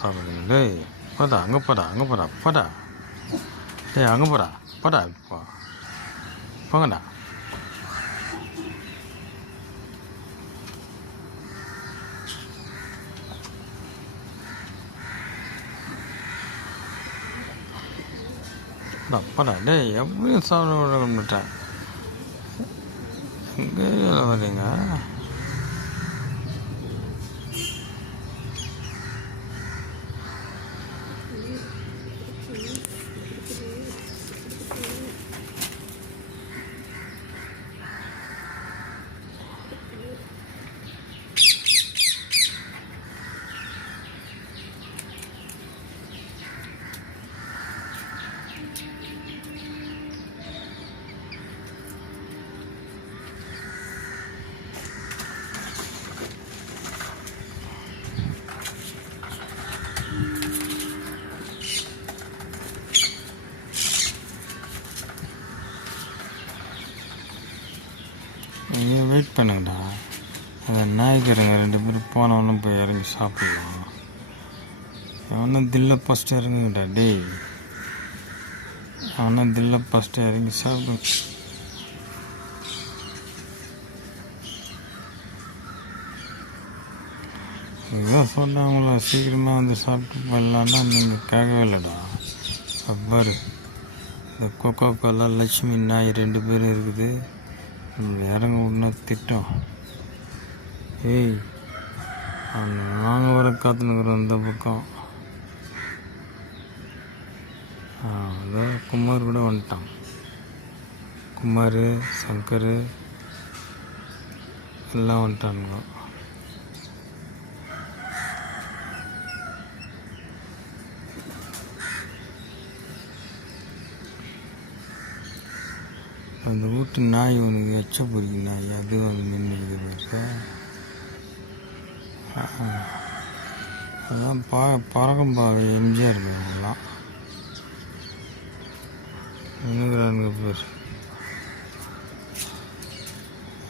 சாப்பிடுங்க. டேய் போடா, அங்கே போடா, அங்கே போடா, போடா. டேய் அங்கே போடா, போடா, இப்போ போங்கடா. போடா டேய், எப்படியும் சாப்பிட விட மாட்டேன். எங்கே வரீங்க? நீங்கள் வெயிட் பண்ணுங்கடா. அதை நாய்க்கிறங்க 2 பேரும் போனவொன்னும் போய் இறங்கி சாப்பிடலாம். அவனை தில்லை ஃபஸ்ட்டு இறங்குங்கடா டேய். அவனை தில்லை ஃபஸ்ட்டு இறங்கி சாப்பிடு. இதுதான் சொன்னாங்களா சீக்கிரமாக வந்து சாப்பிட்டு போடலான்னா நீங்கள் கேட்கவே இல்லைடா. பாரு, இந்த கொக்கோ கோலா லட்சுமி நாய் 2 பேரும் இருக்குது. இறங்க விடனா திட்டம். ஏய், நாங்கள் வர காத்துனுக்குறோம் இந்த பக்கம். அதான் குமார் கூட வந்துட்டான். குமார், சங்கர் எல்லாம் வந்துட்டானுங்க. அந்த வீட்டு நாய் உனக்கு எச்ச பொறிக்கும் நாய், அது வந்து நின்று பாரு. அதான் பறக்கும் பாவை எம்ஜிஆர் அவங்கெல்லாம் நின்றுக்கிறானுங்க பேர்.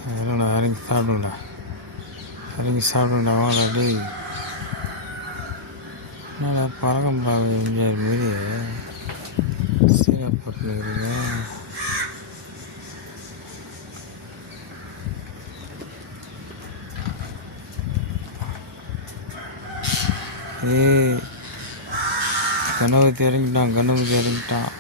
அதெல்லாம் இறங்கி சாப்பிடுங்கடா, இறங்கி சாப்பிடுங்கடா. வாடா டேய், என்னடா பறக்கும் பாவை எம்ஜிஆர் மாரி சீராப்பட்டுனுக்குறீங்க. ஏய், கணபதி இறங்கிட்டான், கணபதி இறங்கிட்டான்.